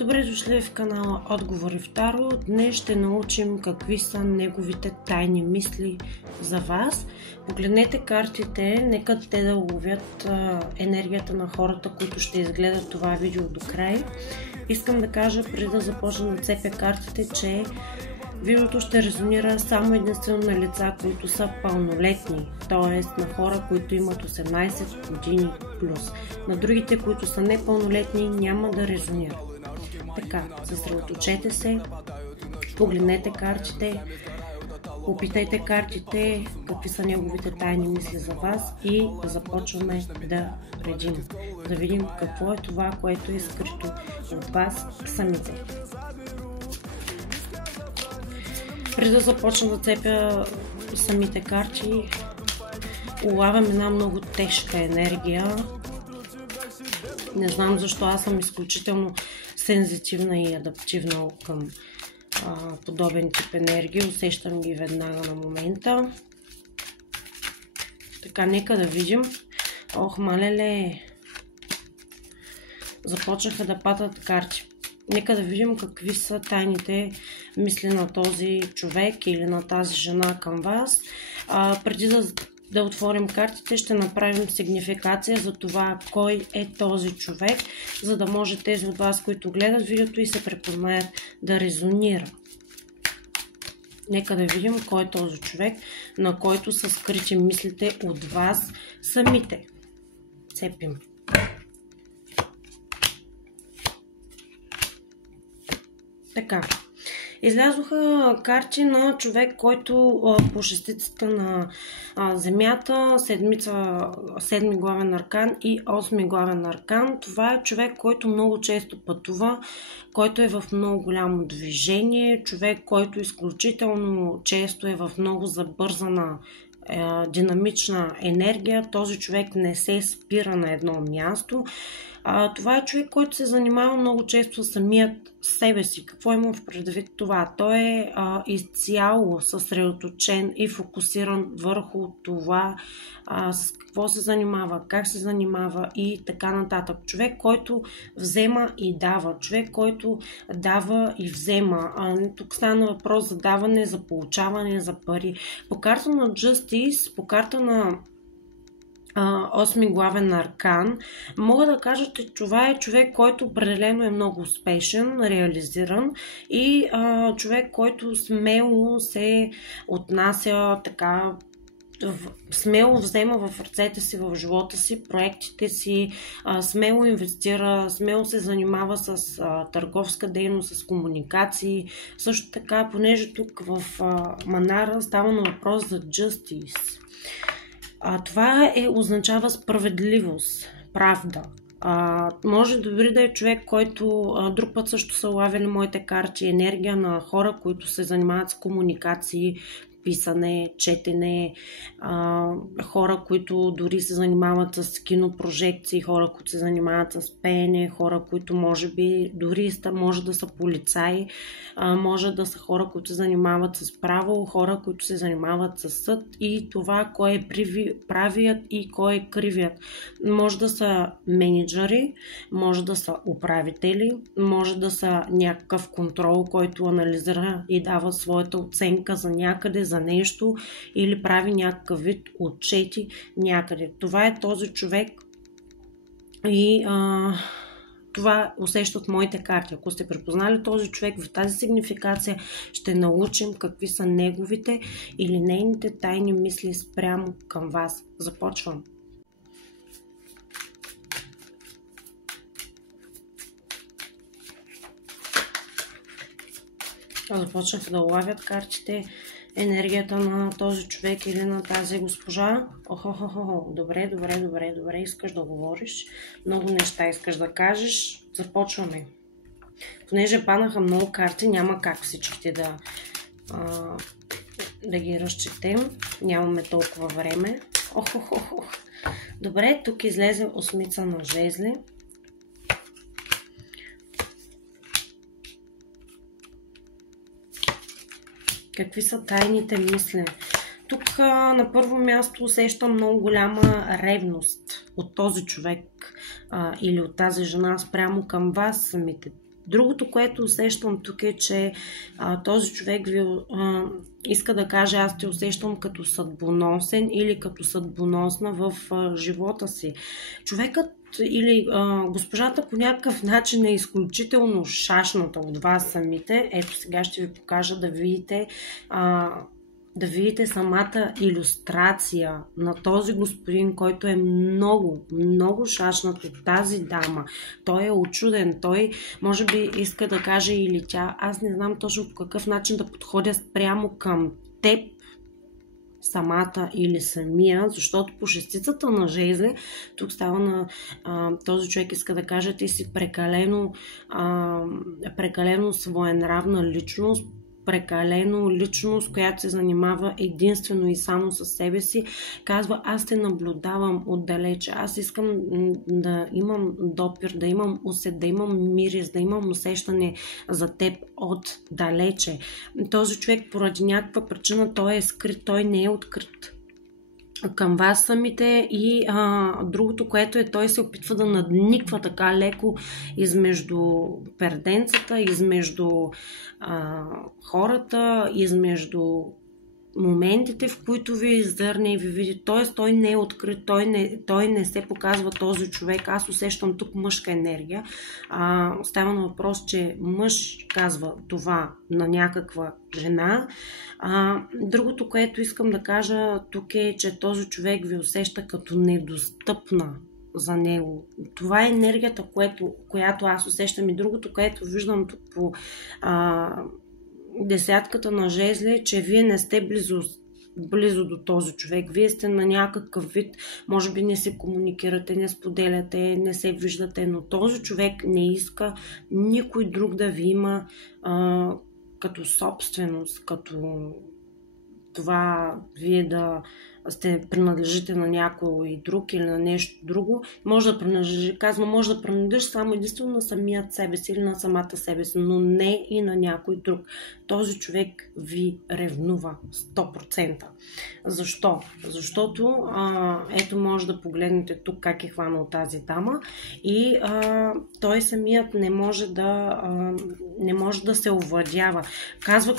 Добре дошли в канала Отговори в Таро. Днес ще научим какви са неговите тайни мисли за вас. Погледнете картите, нека те да уловят енергията на хората, които ще изгледат това видео до край. Искам да кажа, преди да започна да цепя картите, че видеото ще резонира само единствено на лица, които са пълнолетни, т.е. на хора, които имат 18 години плюс. На другите, които са непълнолетни, няма да резонира. Така, съсредоточете се, погледнете картите, опитайте картите, какви са неговите тайни мисли за вас и започваме да редим. Да видим какво е това, което е скрито от вас самите. Преди да започна да цепя самите карти, улавям една много тежка енергия. Не знам защо, аз съм изключително сензитивна и адаптивна към подобен тип енергия. Усещам ги веднага на момента. Така, нека да видим. Ох, малеле! Започнаха да падат карти. Нека да видим какви са тайните мисли на този човек или на тази жена към вас. Преди да отворим картите, ще направим сигнификация за това кой е този човек, за да може тези от вас, които гледат видеото и се препознаят, да резонира. Нека да видим кой е този човек, на който са скрити мислите от вас самите. Цепим. Така. Излязоха карти на човек, който по шестицата на земята, седми главен аркан и 8 главен аркан. Това е човек, който много често пътува, който е в много голямо движение, човек, който изключително често е в много забързана динамична енергия. Този човек не се спира на едно място. Това е човек, който се занимава много често самият себе си. Какво имам в предвид това? Той е изцяло съсредоточен и фокусиран върху това с какво се занимава, как се занимава и така нататък. Човек, който взема и дава. Човек, който дава и взема. Тук стана въпрос за даване, за получаване, за пари. По карта на Justice, по карта на 8 главен аркан, мога да кажа, че това е човек, който определено е много успешен, реализиран и човек, който смело се отнася така, смело взема в ръцете си, в живота си, проектите си, смело инвестира, смело се занимава с търговска дейност, с комуникации. Също така, понеже тук в Манара става на въпрос за Justice. Това означава справедливост, правда. Може дори да е човек, който друг път също са лавили моите карти, енергия на хора, които се занимават с комуникации, писане, четене, хора, които дори се занимават с кинопрожекции, хора, които се занимават с пеене, хора, които може би дори може да са полицаи, може да са хора, които се занимават с право, хора, които се занимават с съд и това, кой е правият и кой е кривият. Може да са менеджери, може да са управители, може да са някакъв контрол, който анализира и дава своята оценка за някъде, за нещо или прави някакъв вид отчети някъде. Това е този човек и това усещат моите карти. Ако сте препознали този човек в тази сигнификация, ще научим какви са неговите или нейните тайни мисли спрямо към вас. Започвам. Започнах да улавят картите, енергията на този човек или на тази госпожа. Добре, искаш да говориш. Много неща искаш да кажеш. Започваме. Понеже паднаха много карти, няма как всичките да ги разчетем. Нямаме толкова време. Добре, тук излезе осмица на жезли. Какви са тайните мисли? Тук на първо място усещам много голяма ревност от този човек или от тази жена спрямо към вас самите. Другото, което усещам тук е, че този човек ви иска да каже: аз те усещам като съдбоносен или като съдбоносна в живота си. Човекът или госпожата по някакъв начин е изключително шашната от вас самите. Ето сега ще ви покажа да видите самата илюстрация на този господин, който е много, много шашнат от тази дама. Той е очуден, той може би иска да каже или тя, аз не знам точно по какъв начин да подходя спрямо към теб, самата или самия, защото по шестицата на жезли тук става на този човек иска да каже: ти си прекалено своенравна личност, прекалено личност, която се занимава единствено и само със себе си. Казва: аз те наблюдавам отдалече, аз искам да имам допир, да имам усет, да имам мирис, да имам усещане за теб отдалече. Този човек поради някаква причина той е скрит, той не е открит към вас самите. И другото, което е, той се опитва да надниква така леко измежду перденцата, измежду хората, измежду моментите, в които ви издърне и ви види. Т.е. той не е открит, той не се показва този човек. Аз усещам тук мъжка енергия. Става на въпрос, че мъж казва това на някаква жена. Другото, което искам да кажа тук е, че този човек ви усеща като недостъпна за него. Това е енергията, която аз усещам. И другото, което виждам тук по десятката на жезли, че вие не сте близо до този човек. Вие сте на някакъв вид, може би не се комуникирате, не споделяте, не се виждате, но този човек не иска никой друг да ви има като собственост, като това вие да принадлежите на някой друг или на нещо друго. Може да принадлежиш само единствено на самият себе си или на самата себе си, но не и на някой друг. Този човек ви ревнува 100%. Защо? Защото ето може да погледнете тук как е хванал тази дама и той самият не може да се овладява. Казва: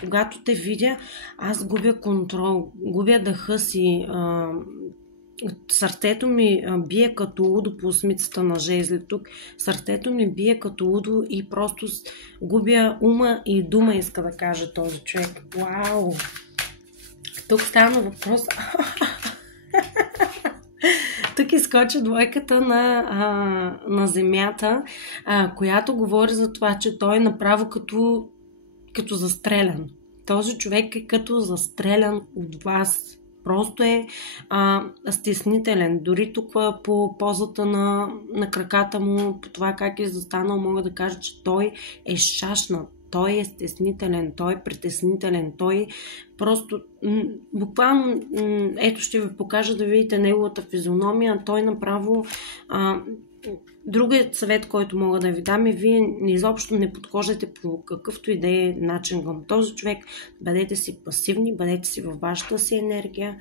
когато те видя, аз губя контрол, губя дъха си, сърцето ми бие като удо по осмицата на жезли тук. Сърцето ми бие като удо и просто губя ума и дума, иска да каже този човек. Вау! Тук става въпрос. Тук изкочи двойката на земята, която говори за това, че той е направо като застрелян. Този човек е като застрелян от вас. Просто е стеснителен. Дори тук по позата на краката му, по това как е застанал, мога да кажа, че той е шашнат. Той е стеснителен, той е притеснителен, той просто буквално, ето ще ви покажа да видите неговата физиономия, той направо другият съвет, който мога да ви дам е: вие изобщо не подхождате по какъвто и да е начин към този човек. Бъдете си пасивни, бъдете си във вашата си енергия.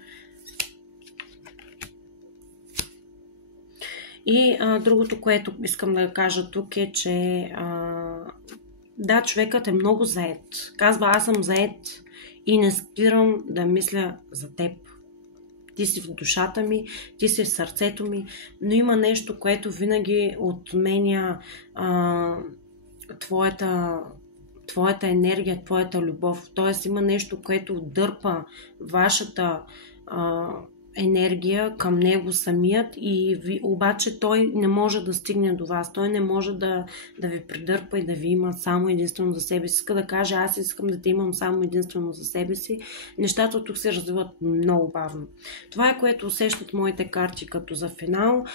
И другото, което искам да кажа тук е, че да, човекът е много заед. Казва: аз съм заед и не спирам да мисля за теб. Ти си в душата ми, ти си в сърцето ми, но има нещо, което винаги отменя твоята енергия, твоята любов. Тоест има нещо, което дърпа вашата енергия към него самият и обаче той не може да стигне до вас. Той не може да ви придърпа и да ви има само единствено за себе си. Иска да каже: аз искам да те имам само единствено за себе си. Нещата тук се развиват много бавно. Това е, което усещат моите карти като за финал.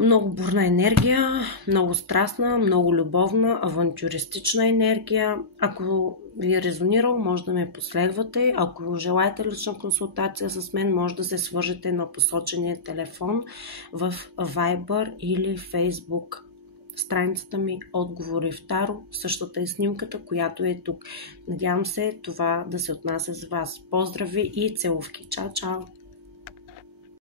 Много бурна енергия, много страстна, много любовна, авантюристична енергия. Ако ви е резонирал, може да ме последвате. Ако желаете лична консултация с мен, може да се свържете на посочения телефон в Viber или Facebook. Страницата ми Отговори в Таро, същата е снимката, която е тук. Надявам се това да се отнася с вас. Поздрави и целувки! Чао, чао!